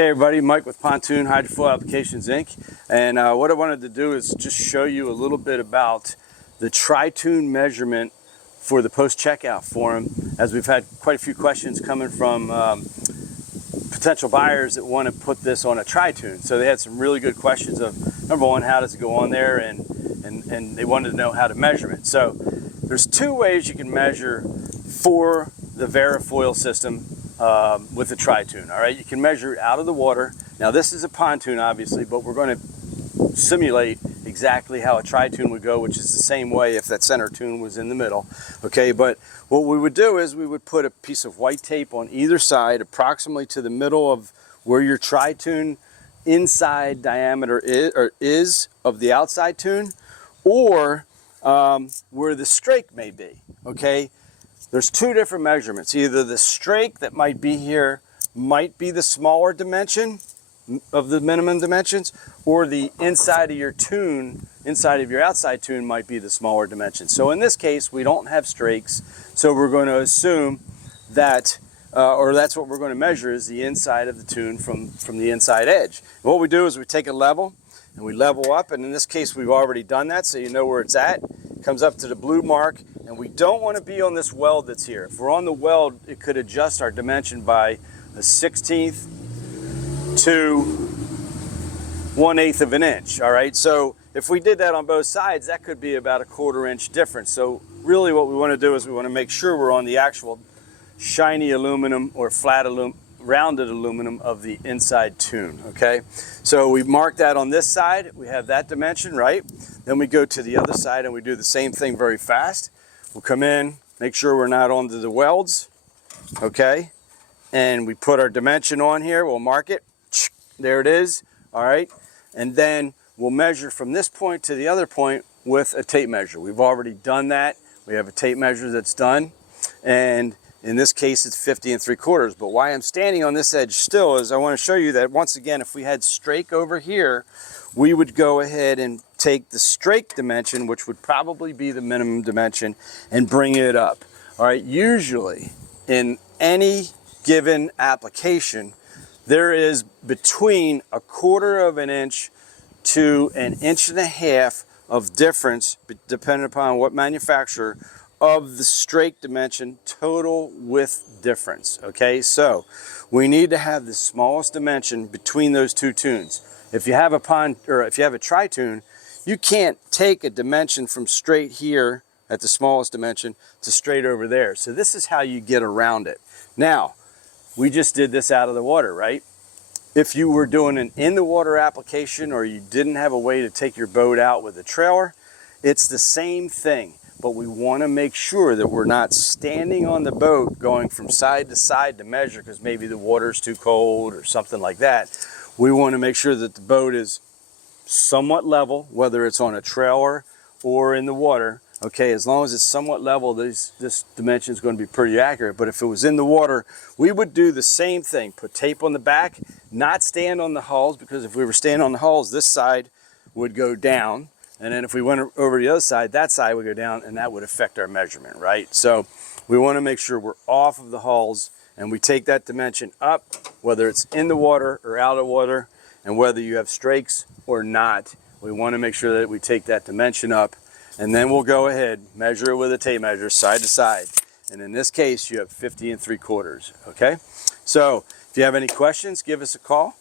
Hey everybody, Mike with Pontoon Hydrofoil Applications Inc. And what I wanted to do is just show you a little bit about the Tritoon measurement for the post-checkout form, as we've had quite a few questions coming from potential buyers that want to put this on a Tritoon. So they had some really good questions of, number one, how does it go on there, and they wanted to know how to measure it. So there's two ways you can measure for the VARA Foil system with the Tritoon. All right, you can measure it out of the water. Now this is a pontoon obviously, but we're going to simulate exactly how a Tritoon would go, which is the same way if that center tune was in the middle. Okay, but what we would do is we would put a piece of white tape on either side approximately to the middle of where your Tritoon inside diameter is of the outside tune, or where the strake may be. Okay, there's two different measurements. Either the strake that might be here might be the smaller dimension of the minimum dimensions, or the inside of your tune, inside of your outside tune, might be the smaller dimension. So in this case, we don't have strakes, so we're going to assume that, or that's what we're going to measure, is the inside of the tune from the inside edge. And what we do is we take a level and we level up, and in this case we've already done that, so you know where it's at. It comes up to the blue mark, and we don't want to be on this weld that's here. If we're on the weld, it could adjust our dimension by a 1/16 to 1/8 of an inch. All right, so if we did that on both sides, that could be about a 1/4 inch difference. So really what we want to do is we want to make sure we're on the actual shiny aluminum or flat rounded aluminum of the inside tune. Okay, so we mark that on this side, we have that dimension, right? Then we go to the other side and we do the same thing very fast. We'll come in, make sure we're not onto the welds, okay, and we put our dimension on here. We'll mark it, there it is. All right, and then we'll measure from this point to the other point with a tape measure. We've already done that. We have a tape measure that's done, and in this case it's 50 3/4. But why I'm standing on this edge still is I want to show you that once again, if we had strake over here, we would go ahead and take the strake dimension, which would probably be the minimum dimension, and bring it up. All right, usually in any given application, there is between a 1/4 of an inch to 1.5 inches of difference, depending upon what manufacturer, of the strake dimension total width difference. Okay, so we need to have the smallest dimension between those two tunes. If you have a Tritoon, you can't take a dimension from straight here at the smallest dimension to straight over there. So this is how you get around it. Now, we just did this out of the water, right? If you were doing an in the water application, or you didn't have a way to take your boat out with a trailer, it's the same thing. But we want to make sure that we're not standing on the boat going from side to side to measure because maybe the water's too cold or something like that. We want to make sure that the boat is somewhat level, whether it's on a trailer or in the water. Okay, as long as it's somewhat level, this dimension is going to be pretty accurate. But if it was in the water, we would do the same thing. Put tape on the back, not stand on the hulls, because if we were standing on the hulls, this side would go down. And then if we went over the other side, that side would go down, and that would affect our measurement, right? So we want to make sure we're off of the hulls, and we take that dimension up, whether it's in the water or out of water, and whether you have strakes or not. We want to make sure that we take that dimension up, and then we'll go ahead, measure it with a tape measure side to side. And in this case, you have 50 3/4, okay? So if you have any questions, give us a call.